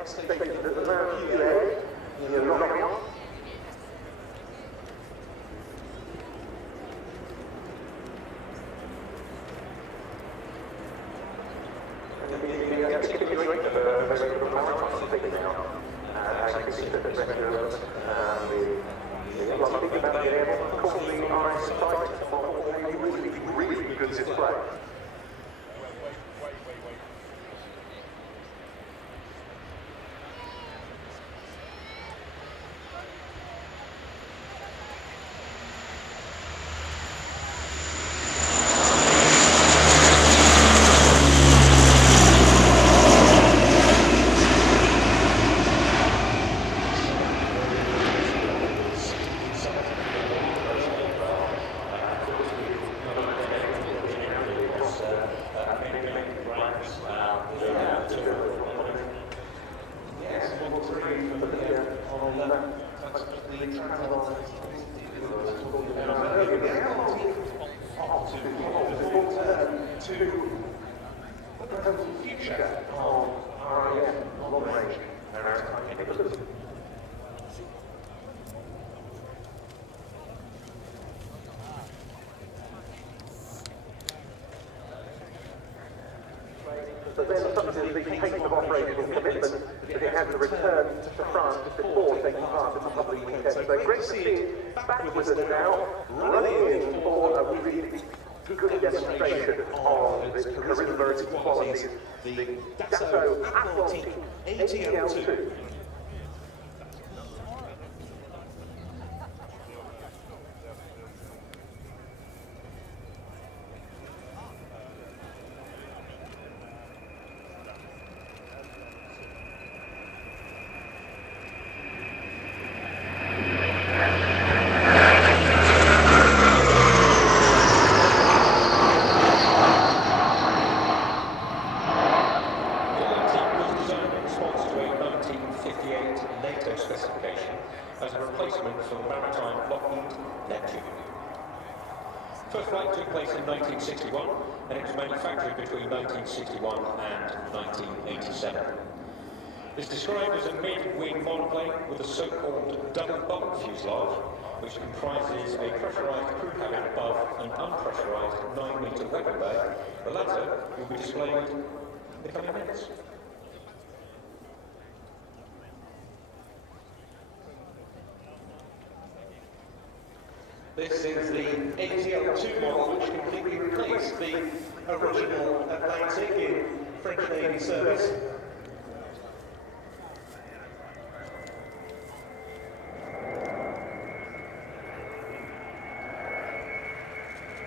RIAT stationed at the RIAT in Lorient. Continuing the regular marathon thing now. As you can see, the regular, the thing about the airport, of course, the RIAT site, really good display. But then the pace of operational commitment that it had to return to France before taking part in the public weekend. So great to see it back with us now, running in for a really good demonstration of its charisma and its qualities. The Dassault Atlantique ATL2. As a replacement for the maritime Lockheed Neptune. First flight took place in 1961 and it was manufactured between 1961 and 1987. It's described as a mid-wing monoplane with a so-called double bunk fuselage, which comprises a pressurised crew cabin above an unpressurised 9-metre weapon bay. The latter will be displayed in the coming minutes. This is the ATL2 model, which completely replaced the original Atlantique in French Navy service.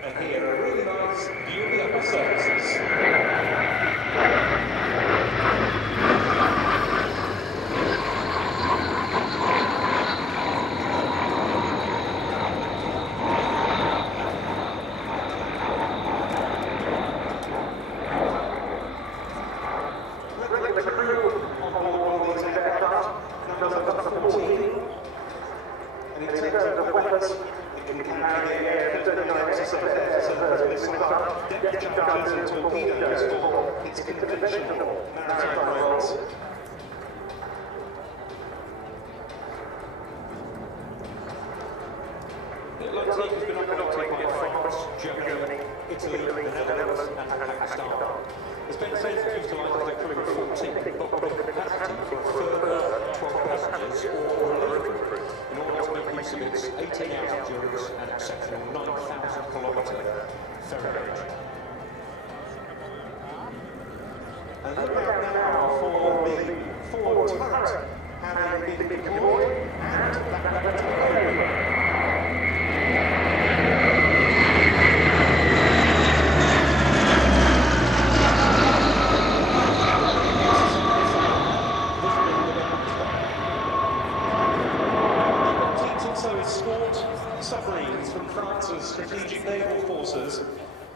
And here are a really nice view of the upper surfaces. The Atlantique has been operated by France, Germany, Italy, the Netherlands and Pakistan. It's been said to utilise a crew of 14, but with the capacity for further 12 passengers or a living crew in order to make use of its 18-hour endurance and exceptional 9,000-kilometre ferry range. And look out now for the forward turret having been deployed and back to submarines from France's strategic naval forces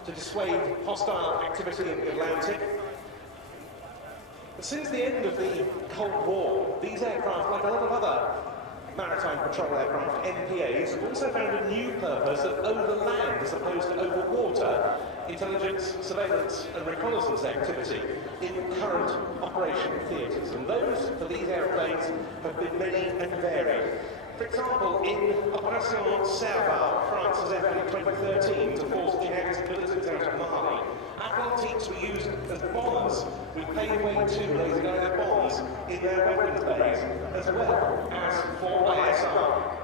to dissuade hostile activity in the Atlantic. But since the end of the Cold War, these aircraft, like a lot of other maritime patrol aircraft, MPAs, have also found a new purpose of over land as opposed to over water, intelligence, surveillance and reconnaissance activity in current operation theatres, and those for these aeroplanes have been many and varied. For example, in Operation Serval, France's effort in 2013 to force jihadist militants out of Mali, Atlantiques were used as bombers with payload-2 laser-guided bombs in their weapons bays, as well as for ISR.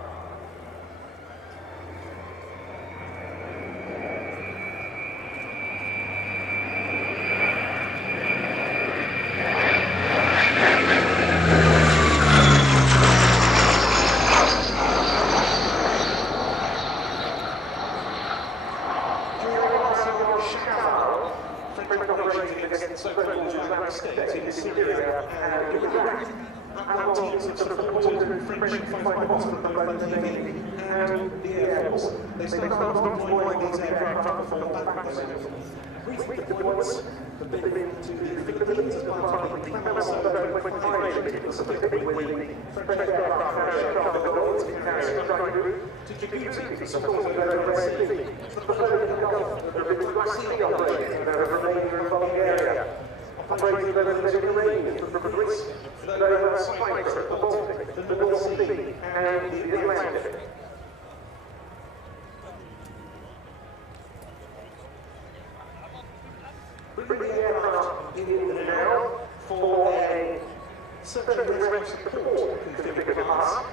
In Syria and Iraq, Atlantiques have supported French Navy and the Air Force. They started off deploying these aircraft to perform background. Recent deployments have been to the Philippines as part of the Clemenceau 25 specifically with the French aircraft and the Atlantic carrier strike group to Djibouti to support their Red Sea. The Persian Gulf, the Black Sea operations in Romania and Bulgaria. Operating over the Mediterranean, from Greece, over Cyprus, the Baltic, the North Sea, and the Atlantic. Bring the aircraft in now for a search and rescue support configured pass.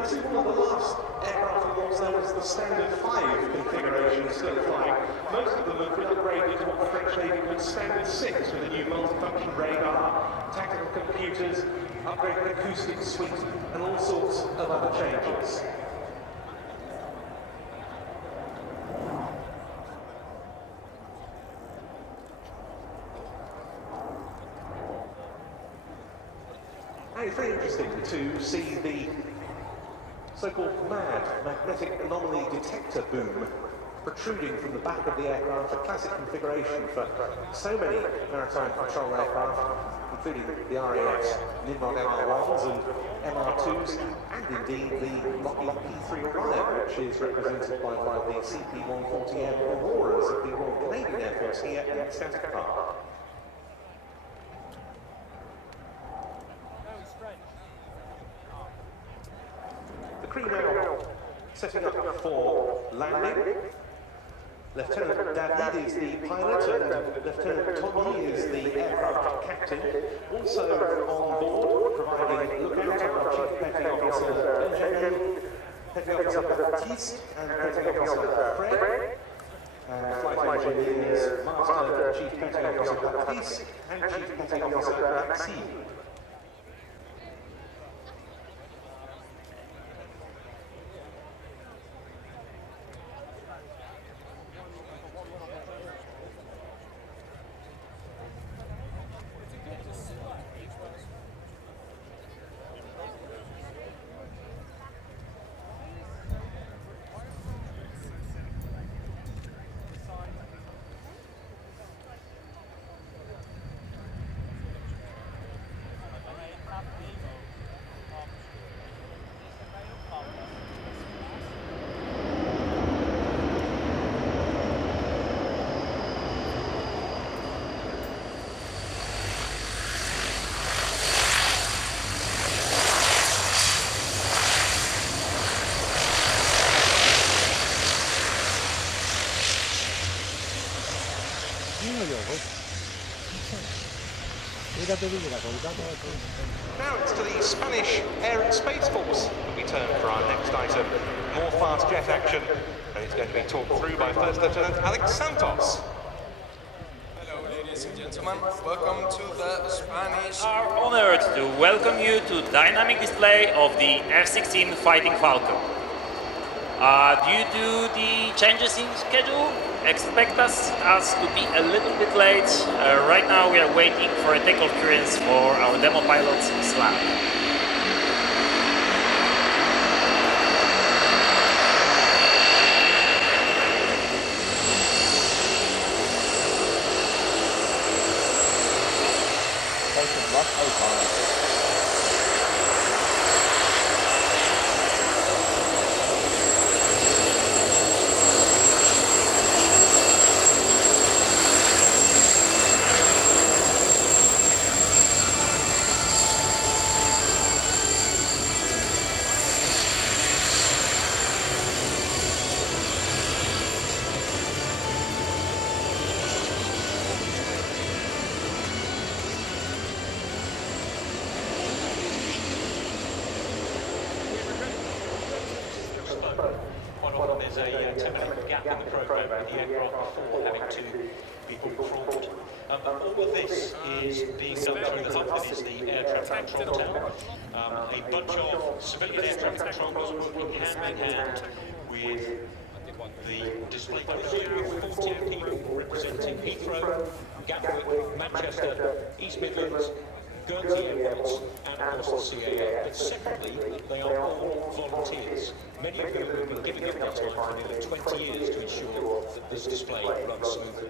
This is one of the last aircraft of what's known as the Standard 5 configuration still flying. Most of them have been upgraded to what the French Navy called Standard 6 with a new multifunction radar, tactical computers, upgraded acoustic suite, and all sorts of other changes. And it's very interesting to see the so-called MAD, magnetic anomaly detector boom, protruding from the back of the aircraft, a classic configuration for so many maritime patrol aircraft, including the RIAT, Nimrod MR1s and MR2s, and indeed the Lockheed P3 Orion, which is represented by one of the CP-140M Auroras of the Royal Canadian Air Force here in Static Park. The crew now setting up for landing. Lieutenant David is the pilot and Lieutenant Tommy is the aircraft captain. Also on board, providing lookout are Chief Petty Officer Benjamin, Petty Officer Baptiste and Petty Officer Fred. And flight engineers Master Chief Petty Officer Baptiste and Chief Petty Officer Maxime. Now it's to the Spanish Air and Space Force that we turn for our next item, more fast jet action, and it's going to be talked through by First Lieutenant Alex Santos. Hello ladies and gentlemen, welcome to the Spanish... We are honored to welcome you to dynamic display of the F-16 Fighting Falcon. Due to the changes in schedule, expect us to be a little bit late. Right now we are waiting for a takeoff clearance for our demo pilot, Slav. Quite often there's a 10-minute gap in the program with the aircraft before having to be brought forward. All of this is being done through the hub that is the air traffic control tower. A bunch of civilian air traffic controllers working hand in hand with the display crew, 48 people representing Heathrow, Gatwick, Manchester, East Midlands, Guernsey airports, and of course the CAA. But separately, they are all volunteers, many of whom have been giving up their time for nearly 20 years to ensure that this display runs smoothly.